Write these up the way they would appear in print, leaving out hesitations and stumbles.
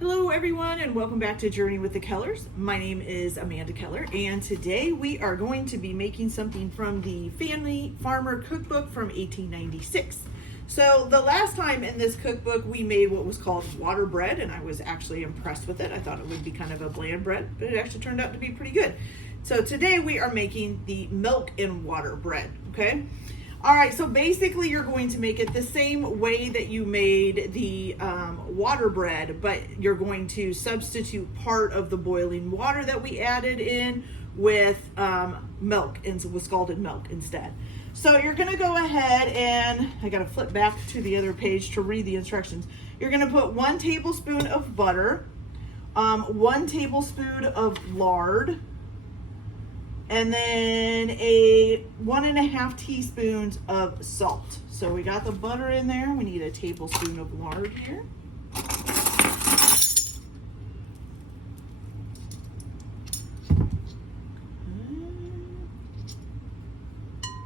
Hello everyone and welcome back to Journey with the Kellers. My name is Amanda Keller and today we are going to be making something from the Fannie Farmer cookbook from 1896. So the last time in this cookbook we made what was called water bread, and I was actually impressed with it. I thought it would be kind of a bland bread, but it actually turned out to be pretty good. So today we are making the milk and water bread, okay? All right, so basically you're going to make it the same way that you made the water bread, but you're going to substitute part of the boiling water that we added in with milk, and with scalded milk instead. So you're gonna go ahead and, I gotta flip back to the other page to read the instructions. You're gonna put 1 tablespoon of butter, 1 tablespoon of lard, and then 1.5 teaspoons of salt. So we got the butter in there. We need a tablespoon of lard here.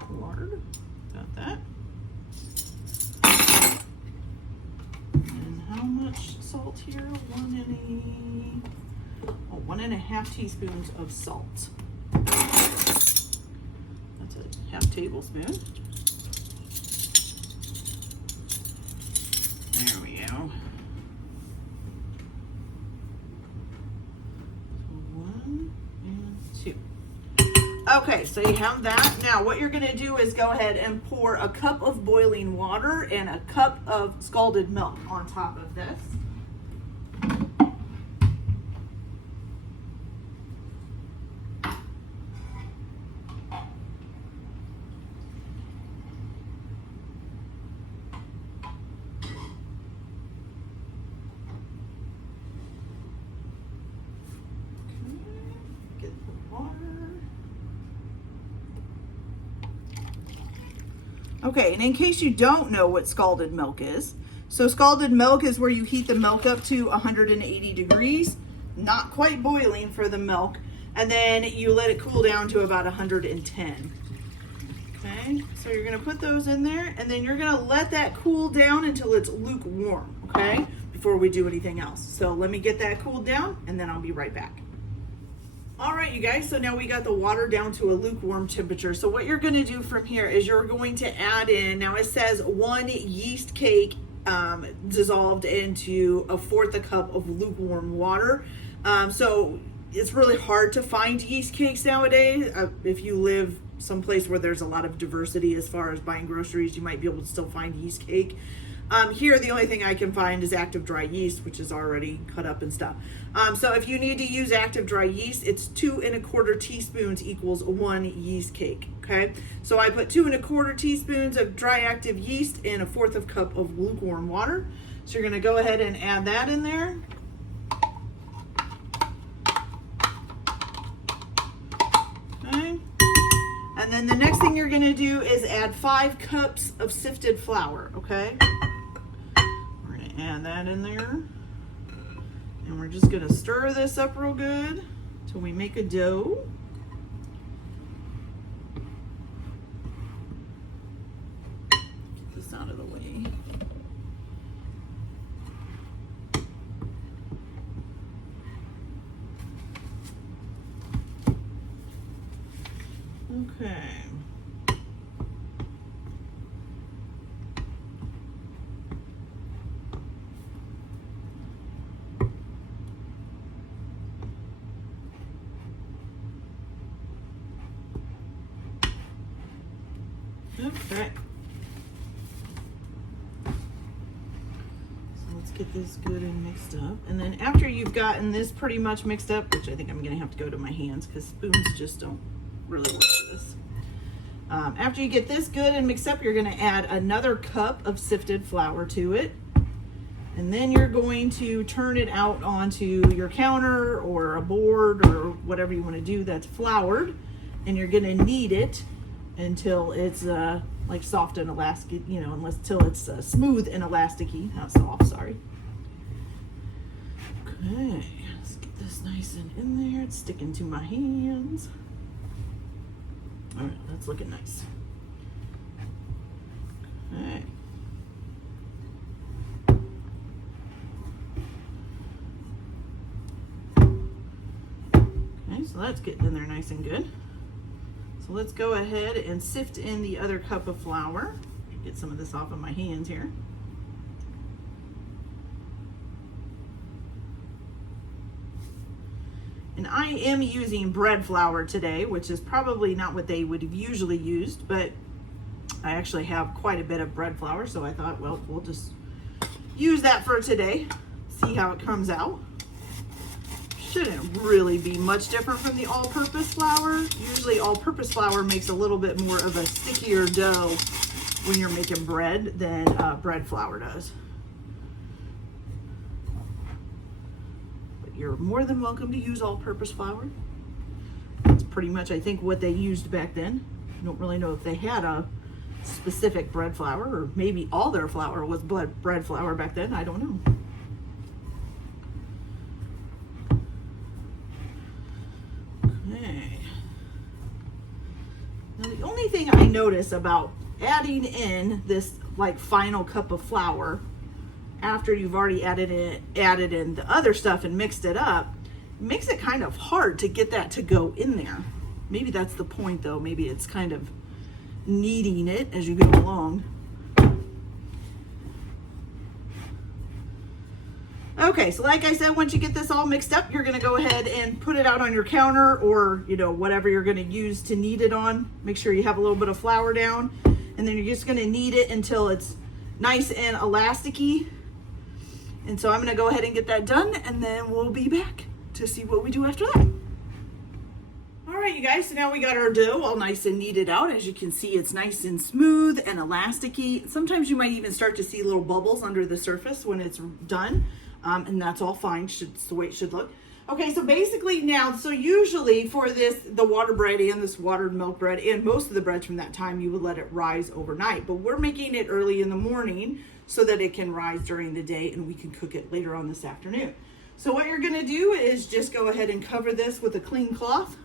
Lard, got that. And how much salt here? 1.5 teaspoons of salt. That's a 1/2 tablespoon. There we go. So 1 and 2. Okay, so you have that. Now what you're gonna do is go ahead and pour a cup of boiling water and a cup of scalded milk on top of this. Get the water. Okay, and in case you don't know what scalded milk is, so scalded milk is where you heat the milk up to 180 degrees, not quite boiling for the milk, and then you let it cool down to about 110. Okay, so you're gonna put those in there, and then you're gonna let that cool down until it's lukewarm, okay, before we do anything else. So let me get that cooled down, and then I'll be right back. All right, you guys, so now we got the water down to a lukewarm temperature. So what you're gonna do from here is you're going to add in, now it says 1 yeast cake dissolved into 1/4 cup of lukewarm water. So it's really hard to find yeast cakes nowadays. If you live someplace where there's a lot of diversity as far as buying groceries, you might be able to still find yeast cake. Here, the only thing I can find is active dry yeast, which is already cut up and stuff. So if you need to use active dry yeast, it's 2¼ teaspoons equals 1 yeast cake, okay? So I put 2¼ teaspoons of dry active yeast in 1/4 cup of lukewarm water. So you're gonna go ahead and add that in there. Okay. And then the next thing you're gonna do is add 5 cups of sifted flour, okay? We're gonna add that in there. And we're just gonna stir this up real good until we make a dough. Get this out of the way. Okay. Okay. So let's get this good and mixed up. And then after you've gotten this pretty much mixed up, which I think I'm gonna have to go to my hands because spoons just don't really work for this. After you get this good and mixed up, you're gonna add another cup of sifted flour to it. And then you're going to turn it out onto your counter or a board or whatever you want to do that's floured. And you're gonna knead it until it's like soft and elastic, you know, till it's smooth and elasticy, not soft, sorry. Okay, let's get this nice and in there. It's sticking to my hands. All right, that's looking nice. Okay. So that's getting in there nice and good. So let's go ahead and sift in the other cup of flour. Get some of this off of my hands here. And I am using bread flour today, which is probably not what they would have usually used, but I actually have quite a bit of bread flour, so I thought, well, we'll just use that for today, see how it comes out. Shouldn't really be much different from the all-purpose flour. Usually all-purpose flour makes a little bit more of a stickier dough when you're making bread than bread flour does. But you're more than welcome to use all-purpose flour. That's pretty much, I think, what they used back then. I don't really know if they had a specific bread flour, or maybe all their flour was bread flour back then. I don't know. Okay. Now the only thing I notice about adding in this like final cup of flour after you've already added in the other stuff and mixed it up, it makes it kind of hard to get that to go in there. Maybe that's the point though. Maybe it's kind of kneading it as you go along. Okay, so like I said, once you get this all mixed up, you're gonna go ahead and put it out on your counter, or whatever you're gonna use to knead it on. Make sure you have a little bit of flour down, and then you're just gonna knead it until it's nice and elasticy. And so I'm gonna go ahead and get that done, and then we'll be back to see what we do after that. All right, you guys, so now we got our dough all nice and kneaded out. As you can see, it's nice and smooth and elasticy. Sometimes you might even start to see little bubbles under the surface when it's done, and that's all fine. It's the way it should look. Okay, so basically now, so usually for this, the water bread and this watered milk bread and most of the breads from that time, you would let it rise overnight. But we're making it early in the morning so that it can rise during the day and we can cook it later on this afternoon. So what you're gonna do is just go ahead and cover this with a clean cloth.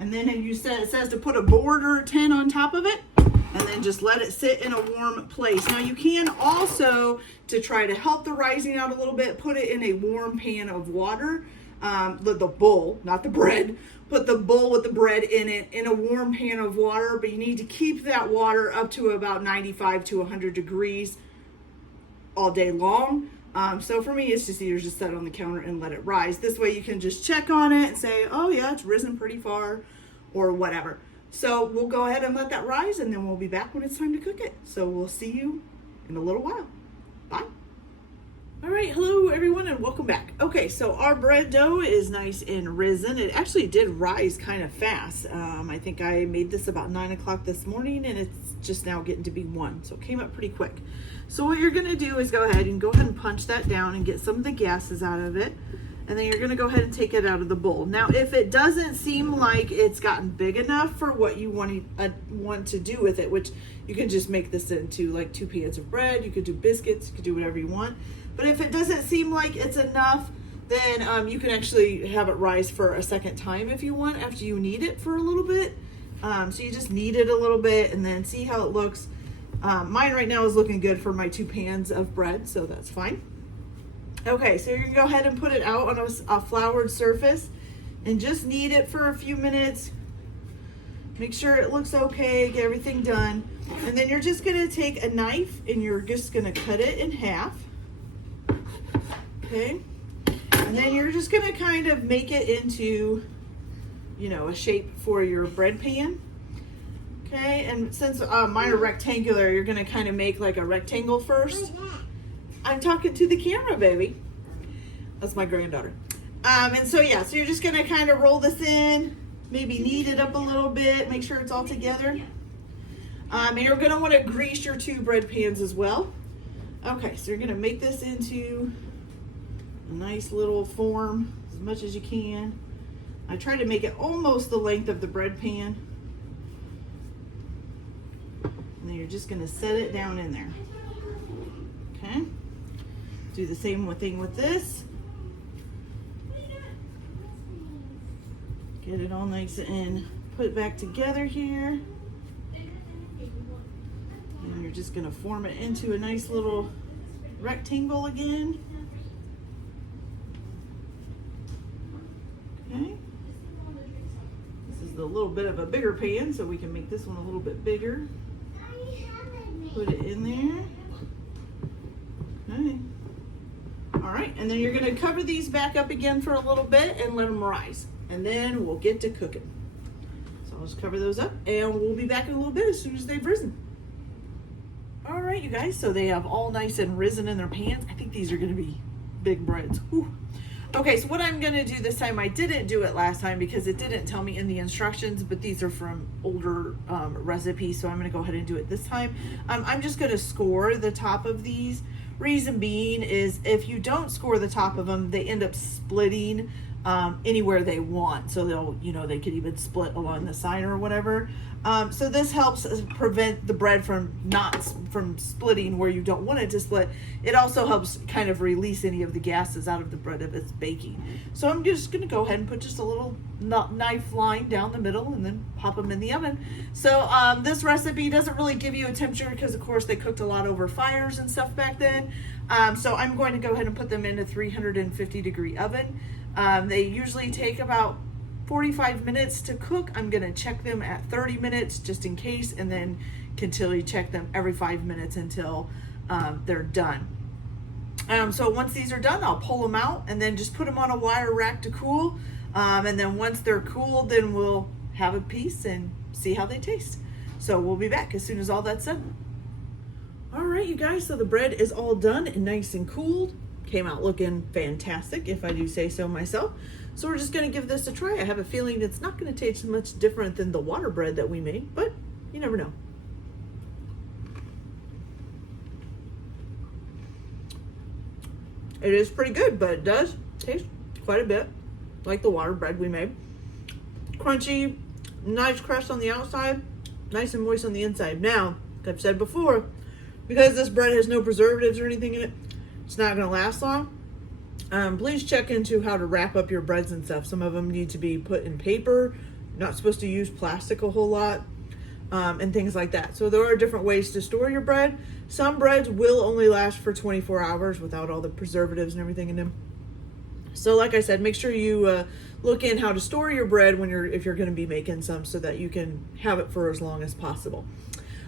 And then it says to put a board or a tin on top of it, and then just let it sit in a warm place. Now you can also, to try to help the rising out a little bit, put it in a warm pan of water, the bowl, not the bread. Put the bowl with the bread in it in a warm pan of water, but you need to keep that water up to about 95 to 100 degrees all day long. So for me, it's just easier to set it on the counter and let it rise. This way you can just check on it and say, oh yeah, it's risen pretty far or whatever. So we'll go ahead and let that rise, and then we'll be back when it's time to cook it. So we'll see you in a little while. Bye. All right, hello everyone and welcome back. Okay, so our bread dough is nice and risen. It actually did rise kind of fast. I think I made this about 9 o'clock this morning, and it's just now getting to be 1. So it came up pretty quick. So what you're gonna do is go ahead and punch that down and get some of the gases out of it. And then you're gonna go ahead and take it out of the bowl. Now, if it doesn't seem like it's gotten big enough for what you want to do with it, which you can just make this into like 2 pans of bread, you could do biscuits, you could do whatever you want. But if it doesn't seem like it's enough, then you can actually have it rise for a second time if you want after you knead it for a little bit. So you just knead it a little bit and then see how it looks. Mine right now is looking good for my 2 pans of bread, so that's fine. Okay, so you're gonna go ahead and put it out on a floured surface and just knead it for a few minutes. Make sure it looks okay, get everything done. And then you're just gonna take a knife and you're just gonna cut it in half. Okay, and then you're just gonna kind of make it into, a shape for your bread pan. Okay, and since mine are rectangular, you're gonna kind of make like a rectangle first. I'm talking to the camera, baby. That's my granddaughter. And so yeah, so you're just gonna kind of roll this in, maybe knead it up a little bit, make sure it's all together. And you're gonna wanna grease your 2 bread pans as well. Okay, so you're gonna make this into a nice little form as much as you can. I try to make it almost the length of the bread pan. And then you're just gonna set it down in there. Okay. Do the same thing with this. Get it all nice and put it back together here. And you're just gonna form it into a nice little rectangle again. Okay. little bit of a bigger pan so we can make this one a little bit bigger. Put it in there. Okay. All right, and then you're gonna cover these back up again for a little bit and let them rise. And then we'll get to cooking. So I'll just cover those up and we'll be back in a little bit as soon as they've risen. All right, you guys, so they have all nice and risen in their pans. I think these are gonna be big breads. Whew. Okay, so what I'm gonna do this time, I didn't do it last time because it didn't tell me in the instructions, but these are from older recipes, so I'm gonna go ahead and do it this time. I'm just gonna score the top of these. Reason being is if you don't score the top of them, they end up splitting anywhere they want. So they'll, you know, they could even split along the side or whatever. So this helps prevent the bread from splitting where you don't want it to split. It also helps kind of release any of the gases out of the bread if it's baking. So I'm just gonna go ahead and put just a little knife line down the middle and then pop them in the oven. So this recipe doesn't really give you a temperature because of course they cooked a lot over fires and stuff back then. So I'm going to go ahead and put them in a 350-degree oven. They usually take about 45 minutes to cook. I'm gonna check them at 30 minutes just in case, and then continually check them every 5 minutes until they're done. So once these are done, I'll pull them out and then just put them on a wire rack to cool. And then once they're cool, then we'll have a piece and see how they taste. So we'll be back as soon as all that's done. All right, you guys, so the bread is all done and nice and cooled. Came out looking fantastic, if I do say so myself. So we're just gonna give this a try. I have a feeling it's not gonna taste much different than the water bread that we made, but you never know. It is pretty good, but it does taste quite a bit like the water bread we made. Crunchy, nice crust on the outside, nice and moist on the inside. Now, like I've said before, because this bread has no preservatives or anything in it, it's not gonna last long. Please check into how to wrap up your breads and stuff. Some of them need to be put in paper. You're not supposed to use plastic a whole lot, and things like that. So there are different ways to store your bread. Some breads will only last for 24 hours without all the preservatives and everything in them. So like I said, make sure you look in how to store your bread if you're gonna be making some so that you can have it for as long as possible.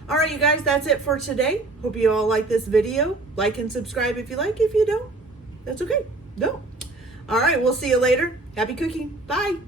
All right, you guys, that's it for today. Hope you all like this video. Like and subscribe if you like. If you don't, that's okay. Don't. All right, we'll see you later. Happy cooking. Bye.